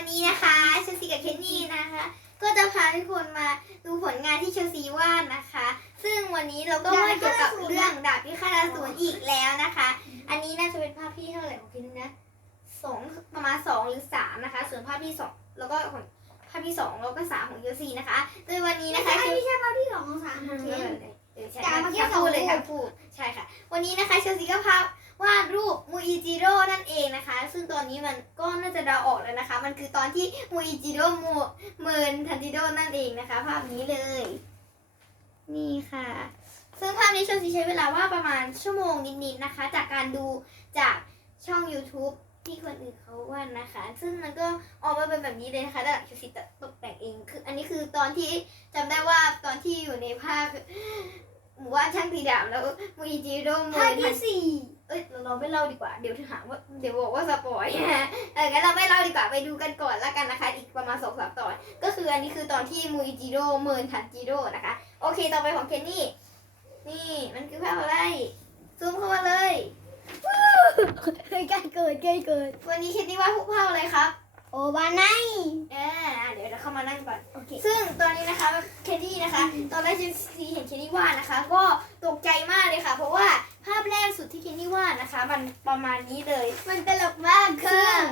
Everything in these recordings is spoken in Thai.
นะคะเชลซีกับเคนนี่นะคะ ก็จะพาทุกคนมาดูผลงานที่เชลซีวาดนะคะ ซึ่งวันนี้เราก็วาดเกี่ยวกับเรื่องดาบพิฆาตอสูรอีกแล้วนะคะ อันนี้น่าจะเป็นภาพที่เท่าไหร่ของเคนนี่นะสองประมาณสองหรือสามนะคะ ส่วนภาพที่สองแล้วก็ของภาพที่สองแล้วก็สามของเชลซีนะคะโดยวันนี้นะคะไม่ใช่ภาพที่สองของสามเอเทียนอเออใช่จานเมื่อกี้ค่ะสองพูดเลยรูปค่ะพูดใช่ค่ะ วันนี้นะคะเชลซีก็พา วาดรูปมูอิจิโร่นั่นเองนะคะ ซึ่งตอนนี้มันก็น่าจะเดาออกแล้วนะคะ มันคือตอนที่มูอิจิโร่มูเมินทันจิโร่นั่นเองนะคะ ภาพนี้เลย นี่ค่ะ ซึ่งภาพนี้ชลซีใช้เวลาวาดประมาณชั่วโมงนิดๆนะคะ จากการดูจากช่อง YouTube ที่คนอื่นเขาวาดนะคะ ซึ่งมันก็ออกมาเป็นแบบนี้เลยนะคะแต่ชลซีตกแต่งเอง คือ อันนี้คือตอนที่จำได้ว่าตอนที่อยู่ในภาพ หมู่บ้านช่างตีดาบแล้วมูอิจิโร่เมิภาพนทัที่นสี่เอ้ยเราไม่เล่าดีกว่าเดี๋ยวถามว่าเดี๋ยวบอกว่าสปอยนะเอองั้นเราไม่เล่าดีกว่าไปดูกันก่อนละกันนะคะ อีกประมาณสองสามตอน ก็คืออันนี้คือตอนที่มูอิจิโร่เมินทันจิโร่นะคะ โอเคต่อไปของเคนนี่ นี่มันคือภาพอะไรซูมเข้ามาเลยเคยใกล้เกิดใกล้เกิดวันนี้เคนนี่วาดภาพอะไรครับโอบาไนอ่าเดี๋ยวเราเข้ามานั่งก่อนโอเคซึ่งตอนนี้นะคะ เคนนี่นะคะ ตอนแรกเชนซีเห็นเคนนี่วาดนะคะ ดนะคะ มันประมาณนี้เลย มันตลกมากซึ่คือง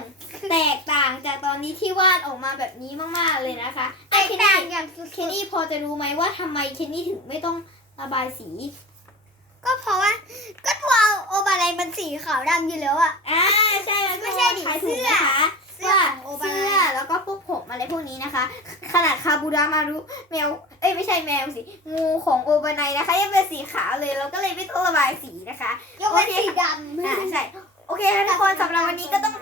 แตกต่างจากตอนนี้ที่วาดออกมาแบบนี้มากๆเลยนะคะแตแต่กเคนต่านี่งอย่างเคนนี่พอจะรู้ไหมว่าทำไมเคนนี่ถึงไม่ต้องระบายสี ก็เพราะว่าก็ตัวโอบาไนมันสีขาวดำอยู่แล้วอะอ่าใช่แล้วไม่ใช่ดิขายถูกเสื้อนะคะเสื้อว่าของโอบาไนเสื้อแล้วก็พวกผม อะไรพวกนี้นะคะ ขนาดคาบูรามารุแมว เอ้ยไม่ใช่แมวสิ งูของโอบานายนะคะ ยังเป็นสีขาวเลย เราก็เลยไม่ต้องระบายสีนะคะยกเว้นโอเคสีดอ่าำใช่ โอเคแล้วทุกคนสำหรับวันนี้ก็ต้อง